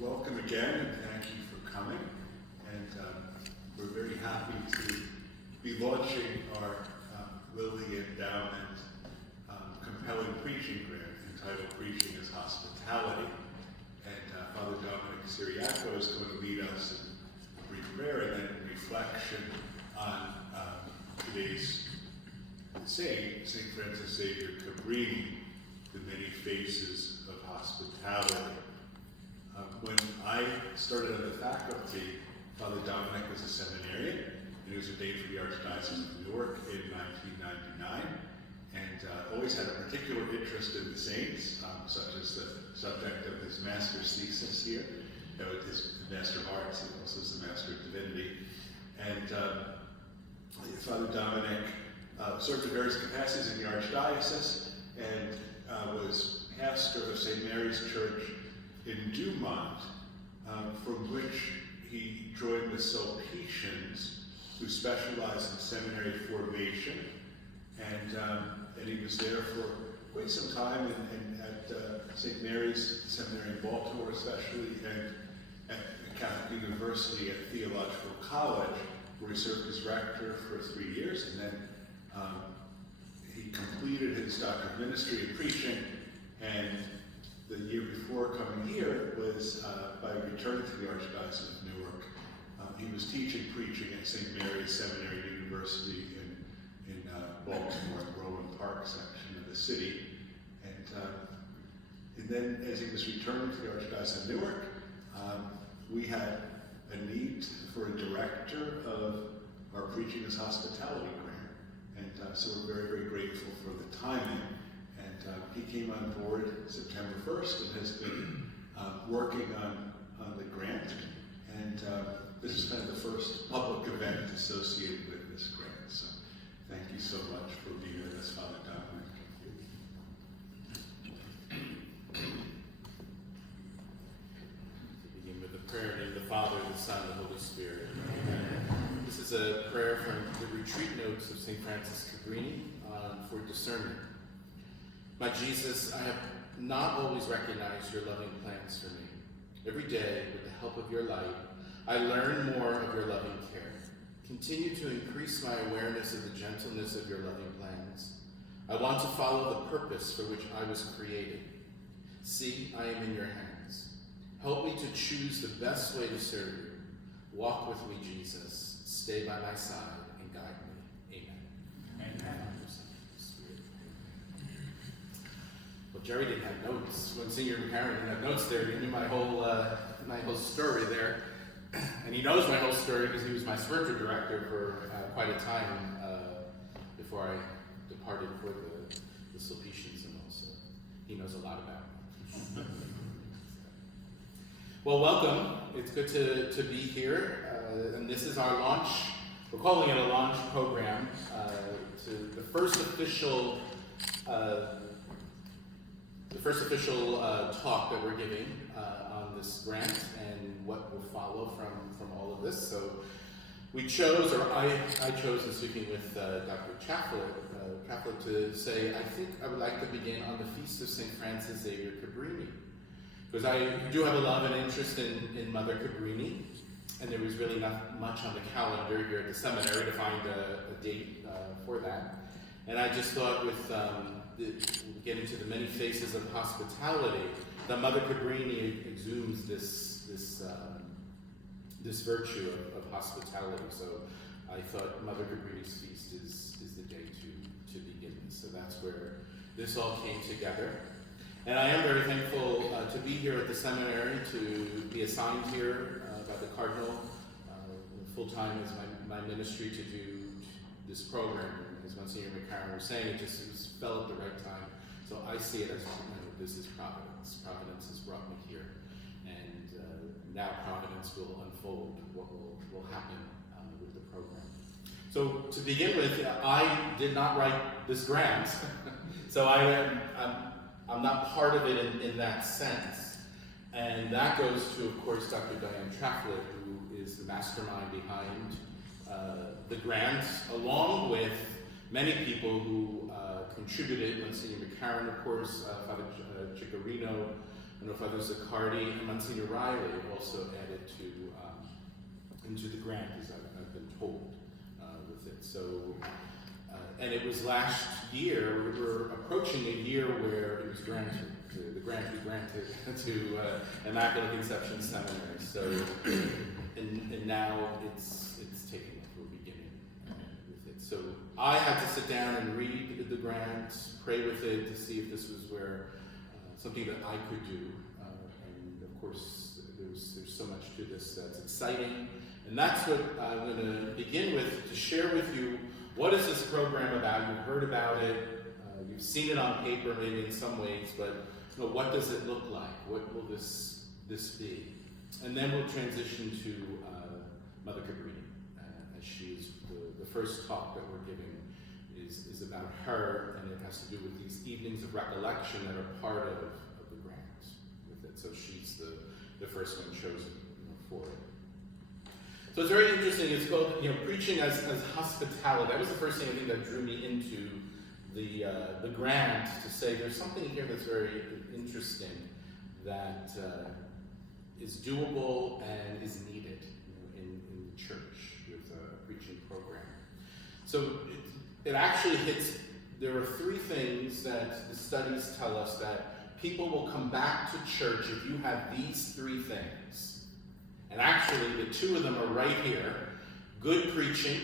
Welcome again, and thank you for coming. And we're very happy to be launching our Lilly Endowment compelling preaching grant entitled Preaching as Hospitality. And Father Dominic Ciriaco is going to lead us in a brief prayer and then reflection on today's saint, St. Francis Xavier Cabrini, the many faces of hospitality. When I started on the faculty, Father Dominic was a seminarian, and he was ordained for the Archdiocese of Newark in 1999, and always had a particular interest in the saints, such as the subject of his master's thesis here. His Master of Arts, and also is the Master of Divinity. And Father Dominic served in various capacities in the Archdiocese, and was pastor of St. Mary's Church in D.Min, from which he joined the Sulpicians, who specialized in seminary formation, and he was there for quite some time at St. Mary's Seminary in Baltimore especially, and at Catholic University at Theological College, where he served as rector for 3 years, and then he completed his doctorate of ministry and preaching, and the year before coming here was by returning to the Archdiocese of Newark. He was teaching preaching at St. Mary's Seminary University in Baltimore, in Rowan Park section of the city. And then as he was returning to the Archdiocese of Newark, we had a need for a director of our Preaching as Hospitality grant. And so we're very, very grateful for the timing. And he came on board September 1st and has been working on the grant. And this is kind of the first public event associated with this grant. So thank you so much for being with us, Father Dominic. To begin with the prayer in the name of the Father, the Son, and the Holy Spirit. Amen. This is a prayer from the retreat notes of St. Francis Cabrini for discernment. My Jesus, I have not always recognized your loving plans for me. Every day, with the help of your light, I learn more of your loving care. Continue to increase my awareness of the gentleness of your loving plans. I want to follow the purpose for which I was created. See, I am in your hands. Help me to choose the best way to serve you. Walk with me, Jesus. Stay by my side and guide me. Amen. Amen. Well, Jerry didn't have notes. When Senior McCarran didn't have notes there, he knew my whole story there. And he knows my whole story because he was my spiritual director for quite a time before I departed for the Sulpicians, and also he knows a lot about me. Well, welcome. It's good to be here. And this is our launch. We're calling it a launch program to the first official talk that we're giving on this grant and what will follow from all of this. So we chose, or I chose, in speaking with Dr. Chaplet, to say, I think I would like to begin on the feast of St. Francis Xavier Cabrini, because I do have a love and interest in Mother Cabrini, and there was really not much on the calendar here at the seminary to find a date for that. And I just thought with getting to the many faces of hospitality, that Mother Cabrini exudes this virtue of hospitality. So I thought Mother Cabrini's feast is the day to begin this. So that's where this all came together. And I am very thankful to be here at the seminary, to be assigned here by the Cardinal full-time as my ministry to do this program. As Monsignor McCarran was saying, it fell at the right time. So I see it as, this is providence. Providence has brought me here. And now providence will unfold what will happen with the program. So to begin with, I did not write this grant. So I'm not part of it in that sense. And that goes to, of course, Dr. Diane Chaplet, who is the mastermind behind the grant, along with many people who contributed. Monsignor McCarran, of course, Father Chicarino, know Father Zaccardi and Monsignor Riley have also added into the grant, as I've been told with it. So, and it was last year, we were approaching a year where it was granted, the grant was granted to Immaculate Conception Seminary. So, and now it's taking up, we're beginning with it. So I had to sit down and read the grant, pray with it to see if this was where something that I could do. And of course, there's so much to this that's exciting. And that's what I'm going to begin with, to share with you what is this program about. You've heard about it, you've seen it on paper maybe in some ways, but what does it look like? What will this be? And then we'll transition to Mother Cabrini, as she is the first talk that we're giving is about her, and it has to do with these evenings of recollection that are part of the grant with it. So she's the first one chosen for it. So it's very interesting. It's called preaching as hospitality. That was the first thing I think that drew me into the grant, to say there's something here that's very interesting that is doable and is needed in the church with a preaching program. So it actually hits, there are three things that the studies tell us that people will come back to church if you have these three things. And actually, the two of them are right here: good preaching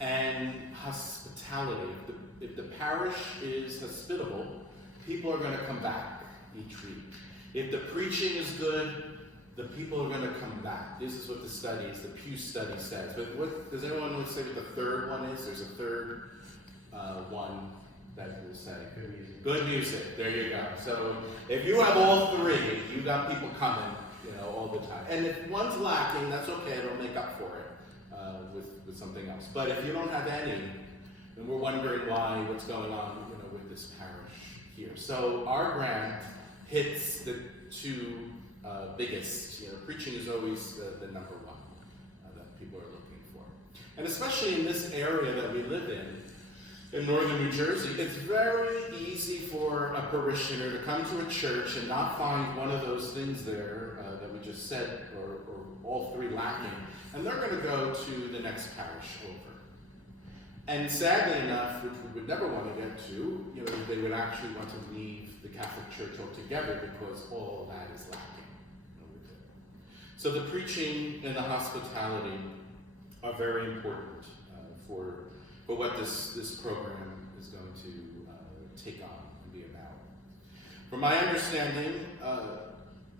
and hospitality. If the parish is hospitable, people are going to come back each week. If the preaching is good, the people are going to come back. This is what the studies, the Pew study says. But what does anyone want to say what the third one is? There's a third one that will say. Good music. Good music. There you go. So if you have all three, you got people coming, all the time. And if one's lacking, that's okay. It'll make up for it with something else. But if you don't have any, then we're wondering what's going on, with this parish here. So our grant hits the two biggest. Preaching is always the number one that people are looking for. And especially in this area that we live in northern New Jersey, it's very easy for a parishioner to come to a church and not find one of those things there that we just said, or all three lacking, and they're going to go to the next parish over. And sadly enough, which we would never want to get to, they would actually want to leave the Catholic Church altogether because all of that is lacking. So the preaching and the hospitality are very important for what this program is going to take on and be about. From my understanding,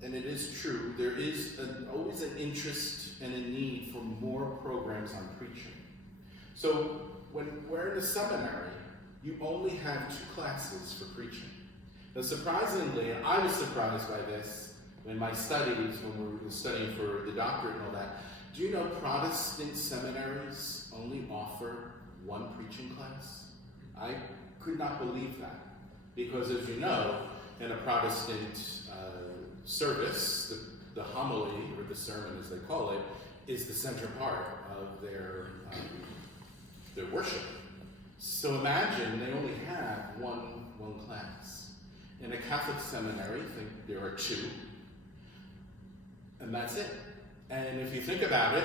and it is true, there is always an interest and a need for more programs on preaching. So when we're in a seminary, you only have 2 classes for preaching. Now surprisingly, and I was surprised by this in my studies, when we were studying for the doctorate and all that, do you know Protestant seminaries only offer 1 preaching class? I could not believe that, because as you know, in a Protestant service, the homily, or the sermon as they call it, is the center part of their worship. So imagine they only have one class. In a Catholic seminary, I think there are 2, and that's it. And if you think about it,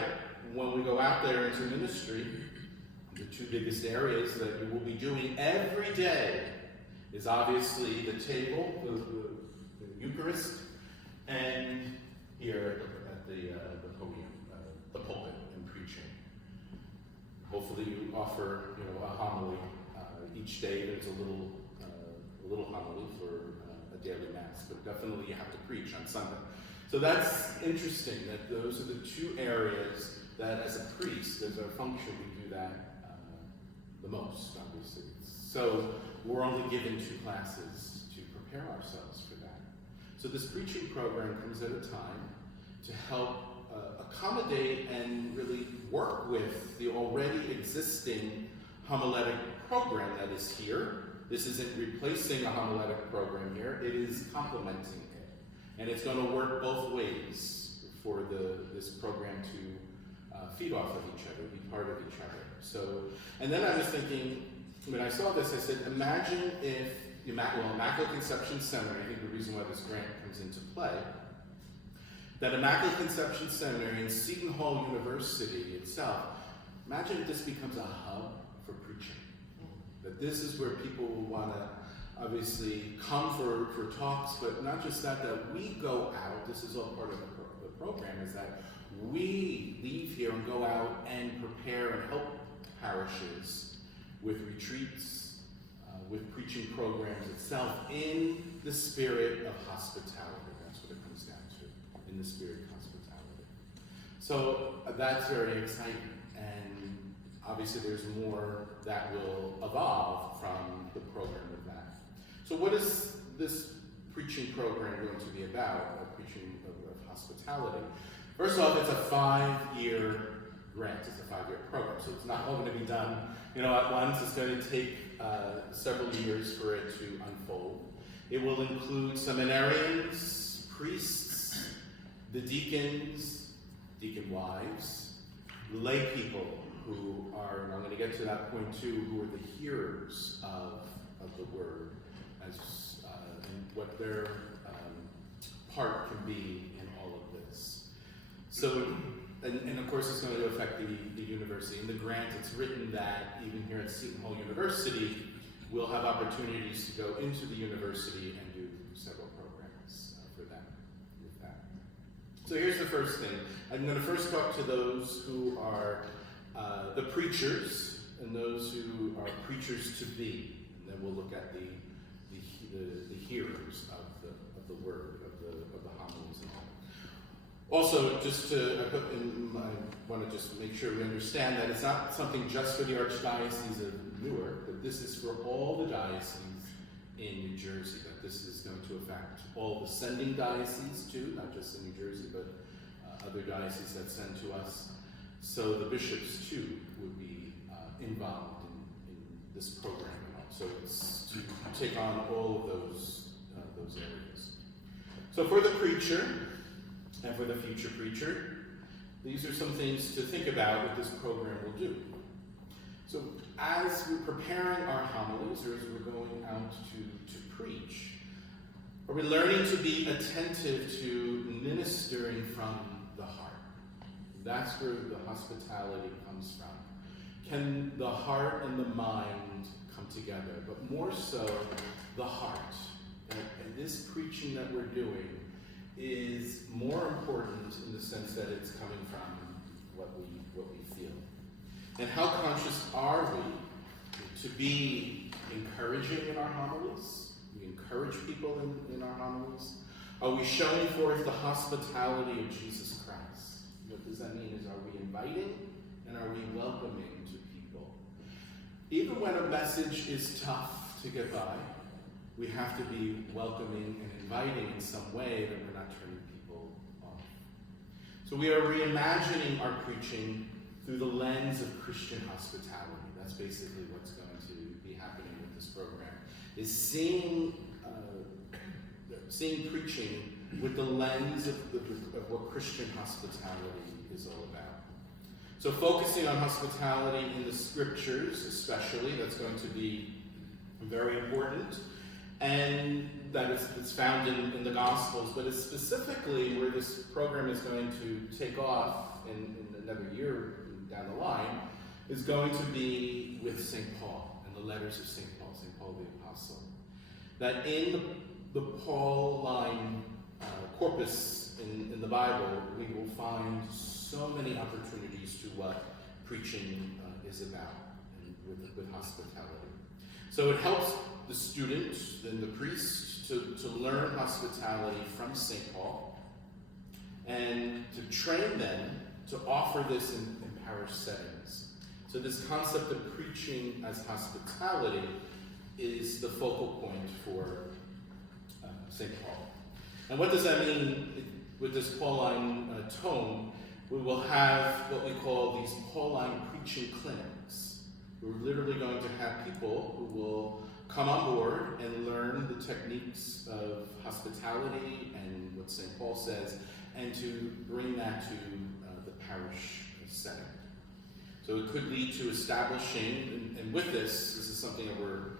when we go out there into ministry, the 2 biggest areas that you will be doing every day is obviously the table, the Eucharist, and here at the podium, the pulpit, and preaching. Hopefully you offer, a homily each day. There's a little homily for a daily mass, but definitely you have to preach on Sunday. So that's interesting that those are the 2 areas that, as a priest, as a function, we do that the most, obviously. So we're only given 2 classes to prepare ourselves for that. So this preaching program comes at a time to help accommodate and really work with the already existing homiletic program that is here. This isn't replacing a homiletic program here, it is complementing it. And it's going to work both ways for this program to feed off of each other, be part of each other. So, and then I was thinking, when I saw this, I said, imagine if Immaculate Conception Seminary, I think the reason why this grant comes into play, that Immaculate Conception Seminary and Seton Hall University itself, imagine if this becomes a hub for preaching. That this is where people will want to obviously come for talks, but not just that, that we go out, this is all part of the program, is that we leave here and go out and prepare and help parishes with retreats, with preaching programs itself, in the spirit of hospitality. That's what it comes down to, in the spirit of hospitality. So that's very exciting, and obviously there's more that will evolve from the program of that. So what is this preaching program going to be about, preaching of hospitality? First off, it's a 5-year grant. It's a 5-year program, so it's not all going to be done, at once. It's going to take several years for it to unfold. It will include seminarians, priests, the deacons, deacon wives, lay people who are, and I'm going to get to that point too, who are the hearers of the word, as and what their part can be in all of this. So, and of course it's going to affect the university. In the grant, it's written that even here at Seton Hall University, we'll have opportunities to go into the university and do several programs for them with that. So here's the first thing. I'm going to first talk to those who are the preachers and those who are preachers to be. And then we'll look at the hearers of the word, of the homilies and all. Also, I want to just make sure we understand that it's not something just for the Archdiocese of Newark, but this is for all the dioceses in New Jersey, that this is going to affect all the sending dioceses too, not just in New Jersey, but other dioceses that send to us. So the bishops too would be involved in this program. So it's to take on all of those areas. So for the preacher and for the future preacher, these are some things to think about what this program will do. So as we're preparing our homilies, or as we're going out to preach, are we learning to be attentive to ministering from the heart? That's where the hospitality comes from. Can the heart and the mind come together? But more so, the heart. And this preaching that we're doing is more important in the sense that it's coming from what we feel. And how conscious are we to be encouraging in our homilies? We encourage people in our homilies. Are we showing forth the hospitality of Jesus Christ? What does that mean? Are we inviting and are we welcoming to people? Even when a message is tough to get by, we have to be welcoming and inviting in some way that we're not turning people off. So we are reimagining our preaching through the lens of Christian hospitality. That's basically what's going to be happening with this program, is seeing preaching with the lens of what Christian hospitality is all about. So focusing on hospitality in the scriptures especially, that's going to be very important. And that it's found in the Gospels, but it's specifically where this program is going to take off in another year down the line, is going to be with St. Paul and the letters of St. Paul the Apostle. That in the Pauline corpus in the Bible, we will find so many opportunities to what preaching is about, and with hospitality. So it helps the student and the priest to learn hospitality from St. Paul and to train them to offer this in parish settings. So this concept of preaching as hospitality is the focal point for St. Paul. And what does that mean with this Pauline tone? We will have what we call these Pauline preaching clinics. We're literally going to have people who will come on board and learn the techniques of hospitality and what St. Paul says, and to bring that to the parish setting. So it could lead to establishing, and with this is something that we're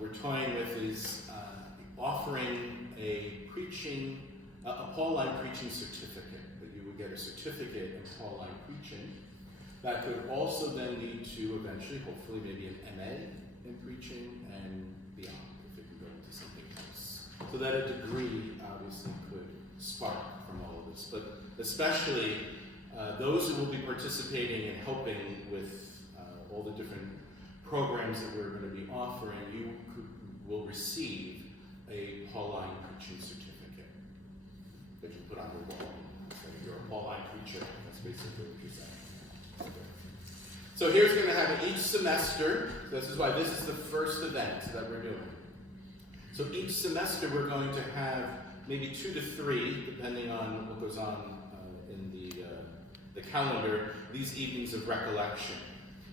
we're toying with is offering a Pauline preaching certificate, that you would get a certificate in Pauline preaching that could also then lead to eventually, hopefully, maybe an MA in preaching and beyond, if it can go into something else. So that a degree obviously could spark from all of this, but especially those who will be participating and helping with all the different programs that we're going to be offering, will receive a Pauline preaching certificate that you put on your wall. So you're a Pauline preacher. That's basically what you're saying. Okay. So here's going to happen each semester. This is why this is the first event that we're doing. So each semester we're going to have maybe 2 to 3, depending on what goes on in the calendar, these evenings of recollection.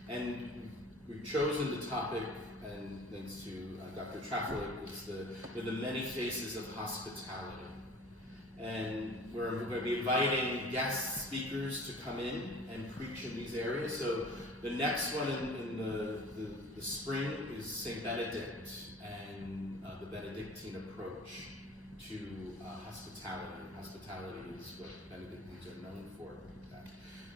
And we've chosen the topic, and thanks to Dr. Traffler, is the many faces of hospitality. And we're going to be inviting guest speakers to come in and preach in these areas. So the next one in the spring is St. Benedict and the Benedictine approach to hospitality. Hospitality is what Benedictines are known for.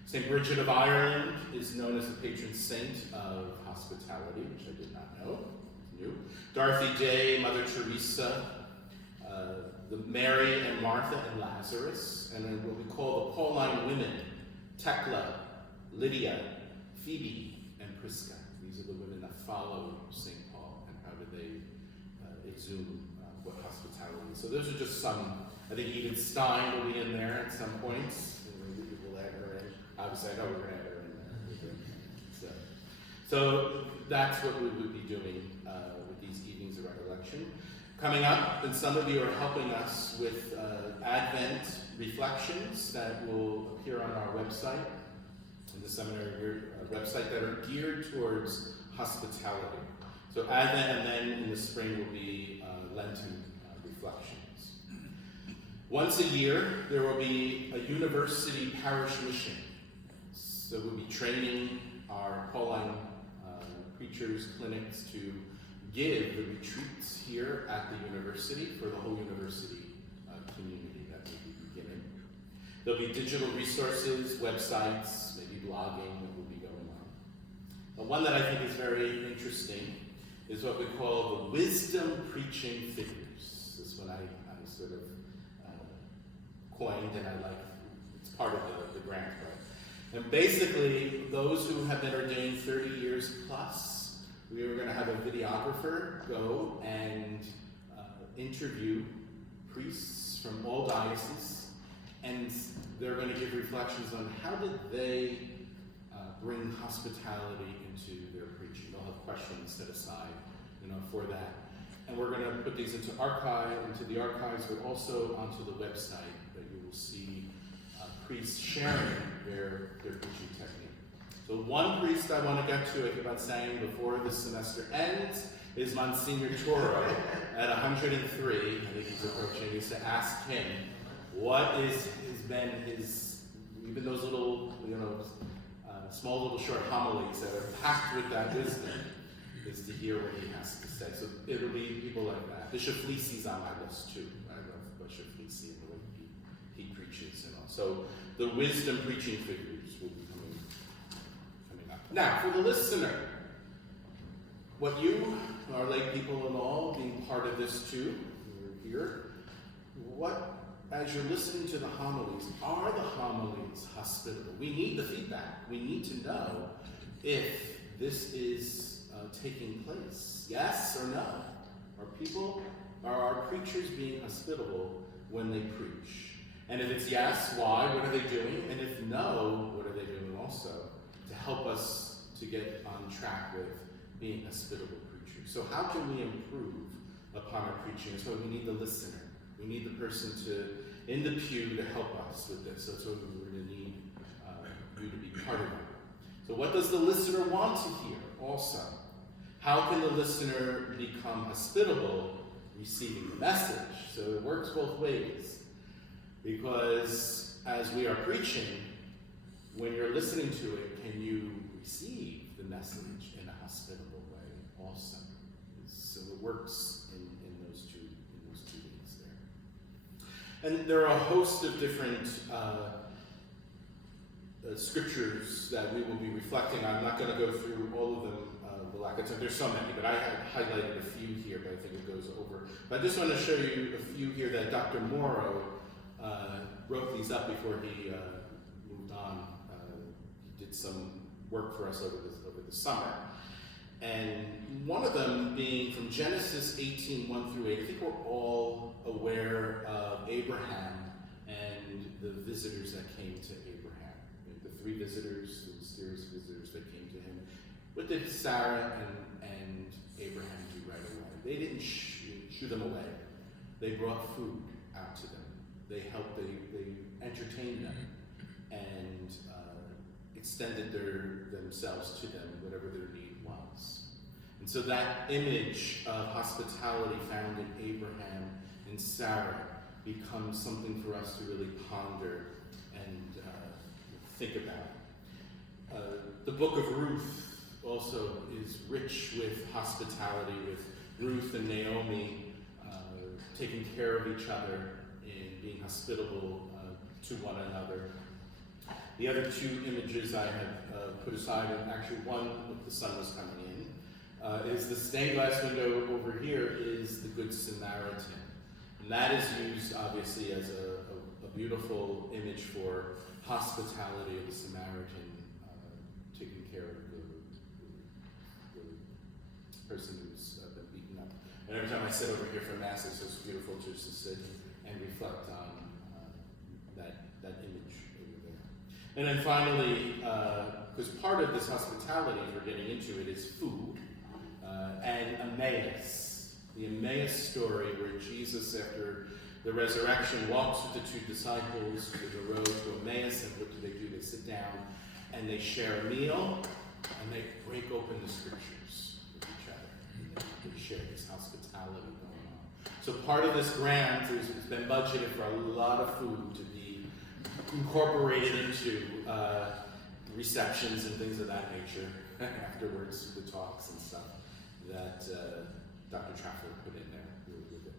St. Bridget of Ireland is known as the patron saint of hospitality, which I did not know. It's new. Dorothy Day, Mother Teresa, the Mary and Martha and Lazarus, and then what we call the Pauline women, Tekla, Lydia, Phoebe, and Prisca. These are the women that follow St. Paul and how do they exhume what hospitality is. So those are just some. I think Edith Stein will be in there at some points. Maybe we'll add her in. Obviously, I know we're going to add her in there. So that's what we would be doing with these evenings of recollection. Coming up, and some of you are helping us with Advent reflections that will appear on our website, in the seminary website, that are geared towards hospitality. So Advent, and then in the spring will be Lenten reflections. Once a year, there will be a university parish mission. So we'll be training our Pauline preachers, clinics to give the retreats here at the university for the whole university community that will be beginning. There'll be digital resources, websites, maybe blogging that will be going on. But one that I think is very interesting is what we call the wisdom preaching figures. This one I sort of coined, and I like, it's part of the grant, right? And basically, those who have been ordained 30 years plus, we are going to have a videographer go and interview priests from all dioceses, and they're going to give reflections on how did they bring hospitality into their preaching. They'll have questions set aside, for that. And we're going to put these into the archives, but also onto the website, that you will see priests sharing their preaching technique. So one priest I want to get to, I keep on saying before this semester ends, is Monsignor Toro at 103. I think he's approaching. Is to ask him what has been his, even those little, small little short homilies that are packed with that wisdom, is to hear what he has to say. So it'll be people like that. Bishop Fleecy's on my list too. I love Bishop Fleecy and the way he preaches and all. So the wisdom preaching figures will be coming up. Now, for the listener, what you, our lay people and all, being part of this too, you're here, as you're listening to the homilies, are the homilies hospitable? We need the feedback. We need to know if this is taking place. Yes or no? Are our preachers being hospitable when they preach? And if it's yes, why? What are they doing? And if no, what are they doing also to help us to get on track with being hospitable preachers? So how can we improve upon our preaching? So we need the listener. We need the person in the pew to help us with this. So that's what we're going to need you to be part of it. So what does the listener want to hear also? How can the listener become hospitable receiving the message? So it works both ways. Because as we are preaching, when you're listening to it, can you receive the message in a hospitable way also? So it works in those two days there. And there are a host of different scriptures that we will be reflecting on. I'm not going to go through all of them. The lack of time. There's so many, but I have highlighted a few here, but I think it goes over. But I just want to show you a few here that Dr. Morrow wrote these up before he moved on. He did some work for us over the summer. And one of them being from Genesis 18:1 through 8. I think we're all aware of Abraham and the visitors that came to Abraham. The three visitors, the mysterious visitors that came to him. What did Sarah and Abraham do right away? They didn't shoo them away. They brought food out to them. They helped, they entertained them and extended themselves to them, whatever their need was. And so that image of hospitality found in Abraham and Sarah becomes something for us to really ponder and think about. The book of Ruth also is rich with hospitality, with Ruth and Naomi taking care of each other and being hospitable to one another. The other two images I have put aside, and actually one with the sun was coming in, is the stained glass window over here is the Good Samaritan. And that is used obviously as a beautiful image for hospitality of the Samaritan taking care of the person who's been beaten up. And every time I sit over here for Mass, it's just beautiful just to sit and reflect on that image over there. And then finally, because part of this hospitality, if we're getting into it, is food. And Emmaus, the Emmaus story where Jesus, after the resurrection, walks with the two disciples to the road to Emmaus, and what do? They sit down and they share a meal, and they break open the scriptures with each other. They share this hospitality going on. So part of this grant has been budgeted for a lot of food to be incorporated into receptions and things of that nature afterwards, the talks and stuff that Dr. Trafford put in there. We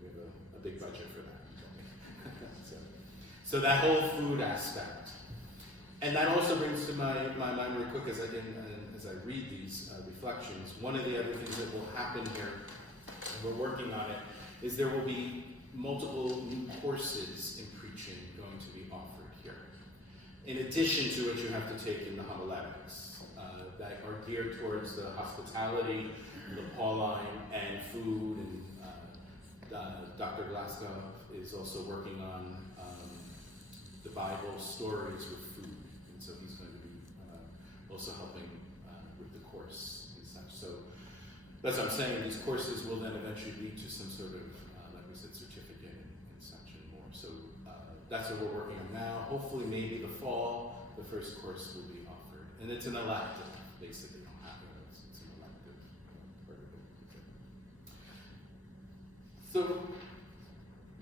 have a big budget for that. So that whole food aspect. And that also brings to my mind really quick as I read these reflections, one of the other things that will happen here, and we're working on it, is there will be multiple new courses in preaching going to be offered here. In addition to what you have to take in the homiletics, that are geared towards the hospitality, the Pauline, and food, and Dr. Glasgow is also working on the Bible stories with food, and so he's going to be also helping with the course and such. So that's what I'm saying, these courses will then eventually lead to some sort of, like we said, certificate and such and more. So that's what we're working on now. Hopefully maybe the fall, the first course will be offered. And it's an elective, basically. It's an elective part of it. So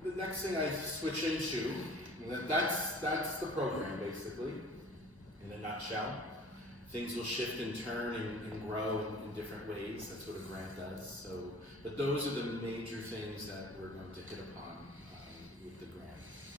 the next thing I switch into, that's the program, basically, in a nutshell. Things will shift and turn and grow in different ways. That's what a grant does. So, but those are the major things that we're going to hit upon